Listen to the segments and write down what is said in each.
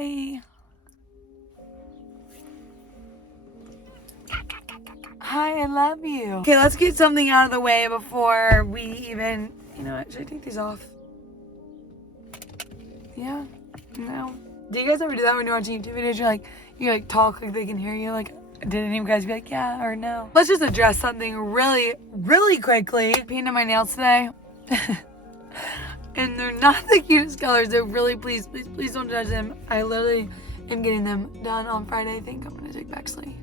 Hi. Hi, I love you. Okay, let's get something out of the way before we even, you know what, should I take these off? Yeah, no. Do you guys ever do that when you're watching YouTube videos? You like talk like they can hear you? Like, did any of you guys be like, yeah or no? Let's just address something really quickly. I painted my nails today. And they're not the cutest colors. They're really, please don't judge them. I literally am getting them done on Friday. I think I'm gonna take Bexley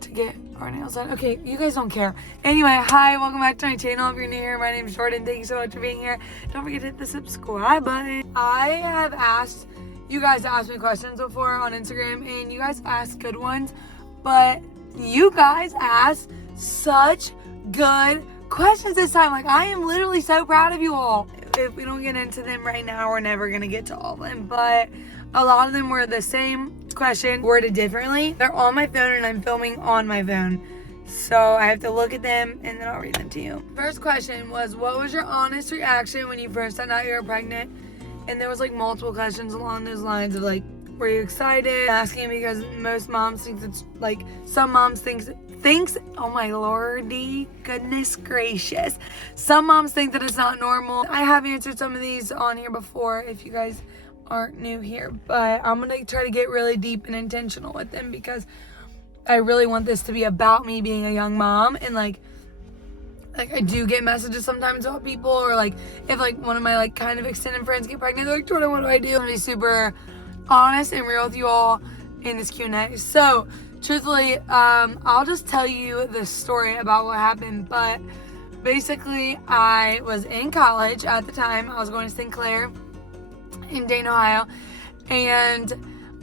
to get our nails done. Okay, you guys don't care. Anyway, hi, welcome back to my channel. If you're new here, my name is Jordan. Thank you so much for being here. Don't forget to hit the subscribe button. I have asked you guys to ask me questions before on Instagram, and you guys asked good ones, but you guys asked such good questions this time. Like, I am literally so proud of you all. If we don't get into them right now, we're never gonna get to all of them, but a lot of them were the same question worded differently. They're on my phone and I'm filming on my phone, so I have to look at them and then I'll read them to you. First question was, what was your honest reaction when you first found out you were pregnant? And there was like multiple questions along those lines of like, were you excited? Asking because most moms think it's like, some moms thinks, oh my lordy, goodness gracious. Some moms think that it's not normal. I have answered some of these on here before if you guys aren't new here, but I'm gonna try to get really deep and intentional with them because I really want this to be about me being a young mom. And like I do get messages sometimes about people, or like if like one of my like kind of extended friends get pregnant, they're like, Jordan, what do I do? I'm gonna be super honest and real with you all in this Q&A. So truthfully, I'll just tell you the story about what happened. But basically, I was in college at the time. I was going to St. Clair in Dayton, Ohio, and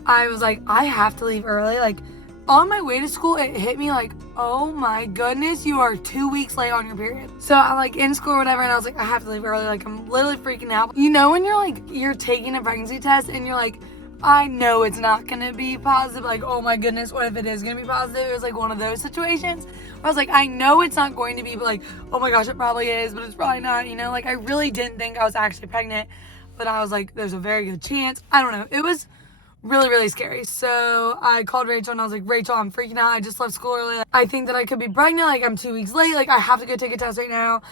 I was like, I have to leave early. Like, on my way to school, it hit me like, oh my goodness, you are 2 weeks late on your period. So I'm like in school or whatever, and I was like, I have to leave early. Like, I'm literally freaking out. You know when you're taking a pregnancy test and you're like, I know it's not gonna be positive. Like, oh my goodness, what if it is gonna be positive? It was like one of those situations where I was like, I know it's not going to be, but like, oh my gosh, it probably is, but it's probably not, you know? Like, I really didn't think I was actually pregnant, but I was like, there's a very good chance. I don't know. It was really scary. So I called Rachel and I was like, Rachel, I'm freaking out. I just left school early. I think that I could be pregnant. Like, I'm 2 weeks late. Like, I have to go take a test right now.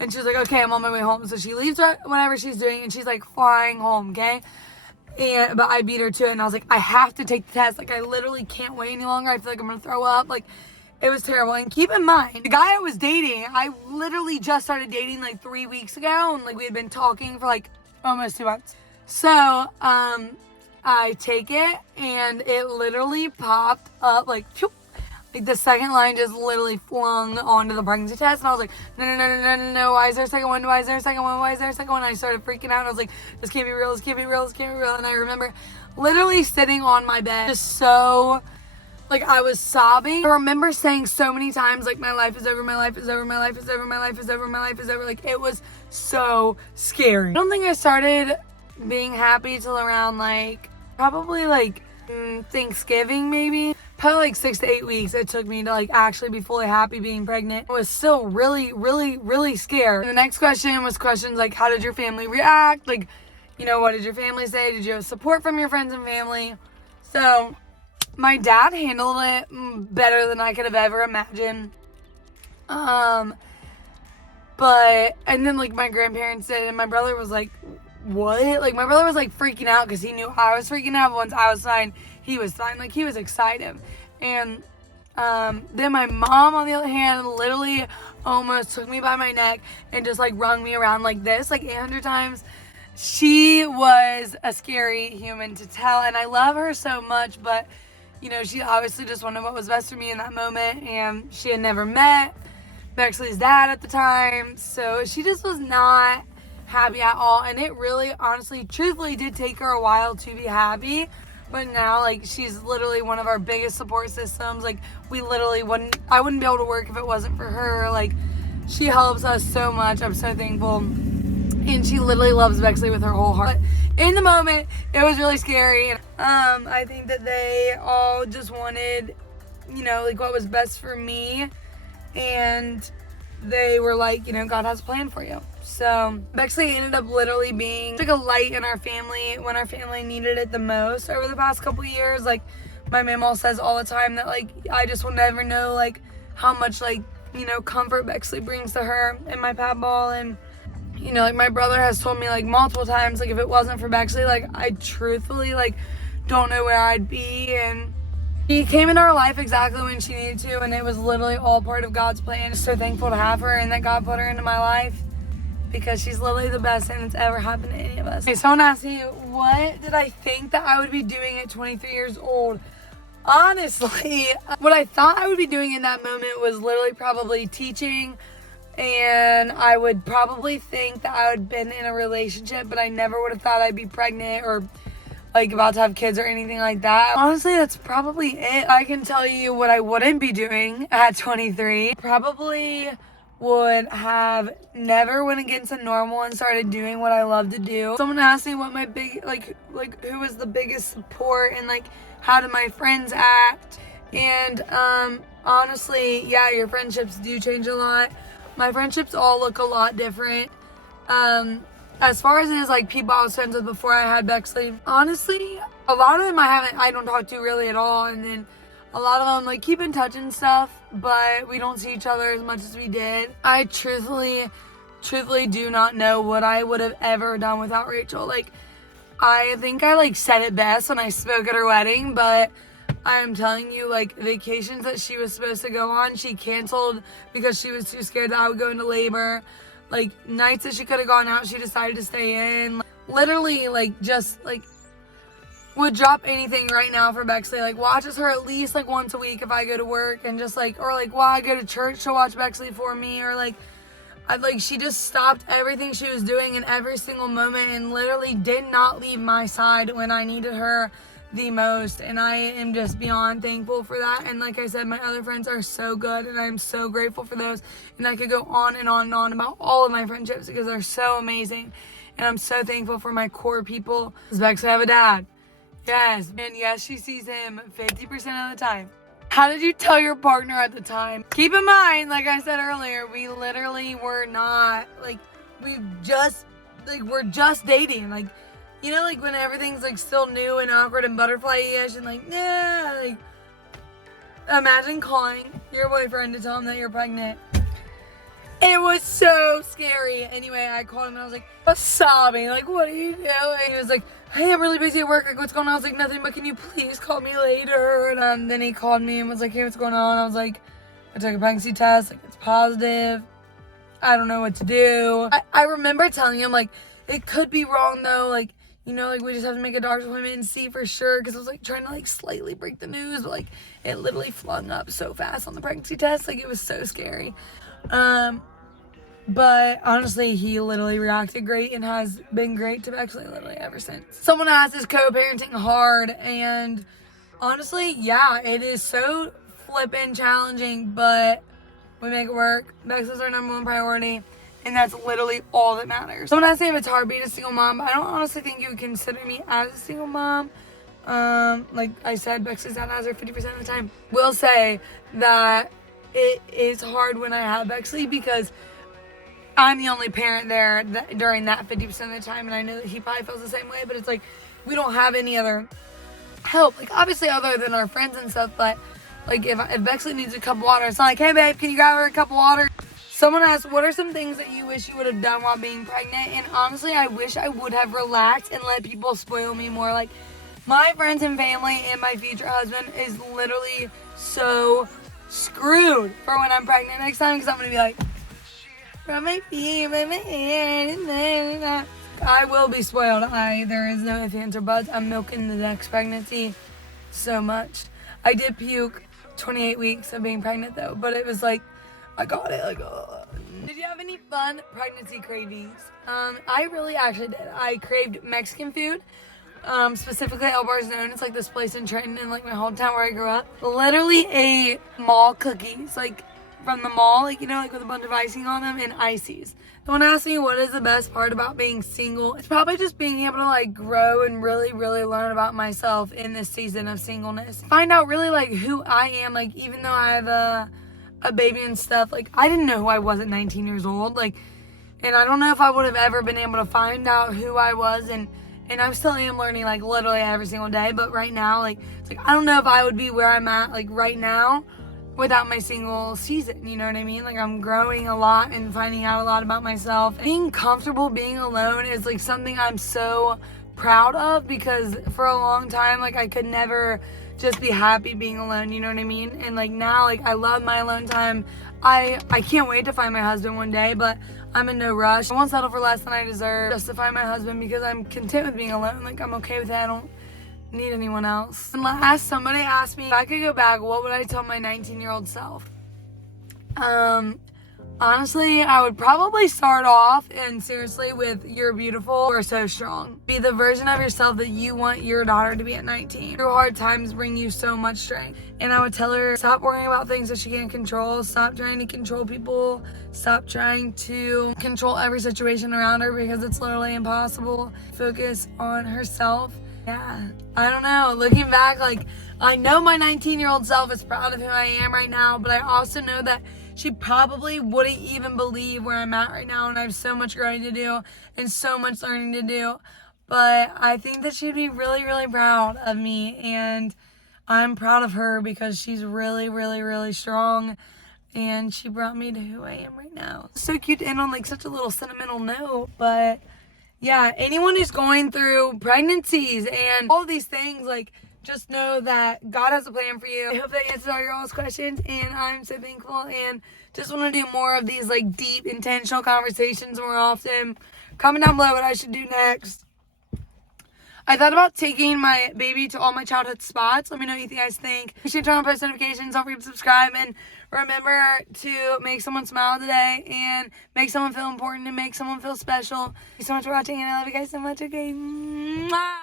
And she was like, okay, I'm on my way home. So she leaves whatever she's doing and she's like flying home, okay? But I beat her to it, and I was like, I have to take the test. Like, I literally can't wait any longer. I feel like I'm gonna throw up. Like, it was terrible. And keep in mind, the guy I was dating, I literally just started dating like 3 weeks ago, and like we had been talking for like almost 2 months. So I take it, and it literally popped up like, phew, like the second line just literally flung onto the pregnancy test, and I was like, no, why is there a second one? Why is there a second one? Why is there a second one? And I started freaking out. I was like, this can't be real, this can't be real, this can't be real. And I remember literally sitting on my bed, just so, like, I was sobbing. I remember saying so many times, like, my life is over, my life is over, my life is over, my life is over, my life is over. Like, it was so scary. I don't think I started being happy till around, like, probably, like, Thanksgiving, maybe. Probably like 6 to 8 weeks it took me to like actually be fully happy being pregnant. I was still really scared. And the next question was questions like, how did your family react? Like, you know, what did your family say? Did you have support from your friends and family? So my dad handled it better than I could have ever imagined. And then like my grandparents did, and my brother was like, what? Like, my brother was like freaking out because he knew I was freaking out. But once I was fine, he was fine. Like, he was excited. And then my mom, on the other hand, literally almost took me by my neck and just like wrung me around like this, like 800 times. She was a scary human to tell, and I love her so much, but you know, she obviously just wanted what was best for me in that moment, and she had never met Bexley's dad at the time, so she just was not happy at all. And it really, honestly, truthfully did take her a while to be happy, but now like she's literally one of our biggest support systems. Like, we literally I wouldn't be able to work if it wasn't for her. Like, she helps us so much. I'm so thankful, and she literally loves Bexley with her whole heart. But in the moment, it was really scary. I think that they all just wanted, you know, like what was best for me, and they were like, you know, God has a plan for you. So Bexley ended up literally being like a light in our family when our family needed it the most over the past couple years. Like my mama says all the time that like I just will never know like how much like, you know, comfort Bexley brings to her and my patball. And you know, like my brother has told me like multiple times, like if it wasn't for Bexley, like I truthfully like don't know where I'd be. And she came into our life exactly when she needed to, and it was literally all part of God's plan. So thankful to have her and that God put her into my life, because she's literally the best thing that's ever happened to any of us. Okay, someone asked me, what did I think that I would be doing at 23 years old? Honestly, what I thought I would be doing in that moment was literally probably teaching, and I would probably think that I would have been in a relationship, but I never would have thought I'd be pregnant or like about to have kids or anything like that. Honestly, that's probably it. I can tell you what I wouldn't be doing at 23. Probably would have never went against the normal and started doing what I love to do. Someone asked me what my big, like who was the biggest support and like how do my friends act. And honestly, yeah, your friendships do change a lot. My friendships all look a lot different. As far as it is like people I was friends with before I had Bexley, honestly, a lot of them I don't talk to really at all. And then a lot of them like keep in touch and stuff, but we don't see each other as much as we did. I truthfully do not know what I would have ever done without Rachel. Like, I think I like said it best when I spoke at her wedding, but I am telling you, like, vacations that she was supposed to go on, she canceled because she was too scared that I would go into labor. Like, nights that she could have gone out, she decided to stay in. Like, literally, like, just, like, would drop anything right now for Bexley. Like, watches her at least, like, once a week if I go to work. And just, like, or, like, while I go to church, she'll watch Bexley for me. Or, like, she just stopped everything she was doing in every single moment and literally did not leave my side when I needed her the most. And I am just beyond thankful for that. And like I said, my other friends are so good and I'm so grateful for those. And I could go on and on and on about all of my friendships because they're so amazing. And I'm so thankful for my core people. Does Bexley have a dad? Yes. And yes, she sees him 50% of the time. How did you tell your partner at the time? Keep in mind, like I said earlier, we literally were not, like, we're just dating. Like, you know, like when everything's like still new and awkward and butterfly-ish and like, yeah, like, imagine calling your boyfriend to tell him that you're pregnant. It was so scary. Anyway, I called him and I was like, sobbing, like, what are you doing? He was like, hey, I'm really busy at work. Like, what's going on? I was like, nothing, but can you please call me later? And then he called me and was like, hey, what's going on? I was like, I took a pregnancy test. Like, it's positive. I don't know what to do. I remember telling him, like, it could be wrong, though. Like, you know, like, we just have to make a doctor's appointment and see for sure. Because I was, like, trying to, like, slightly break the news. But, like, it literally flung up so fast on the pregnancy test. Like, it was so scary. But honestly, he literally reacted great and has been great to Bexley literally ever since. Someone asked, is co-parenting hard? And honestly, yeah, it is so flippin' challenging, but we make it work. Bexley's our number one priority, and that's literally all that matters. Someone asked me if it's hard being a single mom. I don't honestly think you would consider me as a single mom. Like I said, Bexley's dad has her 50% of the time. Will say that it is hard when I have Bexley because I'm the only parent there during that 50% of the time, and I know that he probably feels the same way, but it's like, we don't have any other help, like, obviously other than our friends and stuff, but, like, if Bexley needs a cup of water, it's not like, hey, babe, can you grab her a cup of water? Someone asked, what are some things that you wish you would have done while being pregnant? And honestly, I wish I would have relaxed and let people spoil me more. Like, my friends and family and my future husband is literally so screwed for when I'm pregnant next time, because I'm going to be like, from my feet, from my hair, I will be spoiled. There is no ifs, ands, or buts. I'm milking the next pregnancy so much. I did puke 28 weeks of being pregnant though, but it was like, I got it. Like, Did you have any fun pregnancy cravings? I really actually did. I craved Mexican food, specifically El Barzon. It's like this place in Trenton in like my hometown where I grew up. Literally ate mall cookies, like from the mall, like, you know, like with a bunch of icing on them and ices. Someone asked me what is the best part about being single. It's probably just being able to like grow and really learn about myself in this season of singleness. Find out really like who I am. Like, even though I have a baby and stuff, like, I didn't know who I was at 19 years old. Like, And I don't know if I would have ever been able to find out who I was, and I still am learning, like, literally every single day. But right now, like, it's like I don't know if I would be where I'm at, like, right now without my single season, you know what I mean? Like, I'm growing a lot and finding out a lot about myself. Being comfortable being alone is, like, something I'm so proud of, because for a long time, like, I could never just be happy being alone, you know what I mean? And, like, now, like, I love my alone time. I can't wait to find my husband one day, but I'm in no rush. I won't settle for less than I deserve just to find my husband, because I'm content with being alone. Like, I'm okay with that. I don't need anyone else. And last, somebody asked me if I could go back, what would I tell my 19-year-old self? Honestly, I would probably start off, and seriously, with "you're beautiful, you're so strong." Be the version of yourself that you want your daughter to be at 19. Through hard times bring you so much strength. And I would tell her, stop worrying about things that she can't control. Stop trying to control people. Stop trying to control every situation around her, because it's literally impossible. Focus on herself. Yeah, I don't know. Looking back, like, I know my 19-year-old self is proud of who I am right now, but I also know that she probably wouldn't even believe where I'm at right now, and I have so much growing to do and so much learning to do. But I think that she'd be really, really proud of me, and I'm proud of her because she's really, really, really strong, and she brought me to who I am right now. It's so cute to end on, like, such a little sentimental note, but yeah, anyone who's going through pregnancies and all these things, like, just know that God has a plan for you. I hope that answers all your all's questions, and I'm so thankful, and just want to do more of these, like, deep, intentional conversations more often. Comment down below what I should do next. I thought about taking my baby to all my childhood spots. Let me know what you guys think. Make sure to turn on post notifications. Don't forget to subscribe. And remember to make someone smile today, and make someone feel important, and make someone feel special. Thank you so much for watching, and I love you guys so much. Okay. Mwah!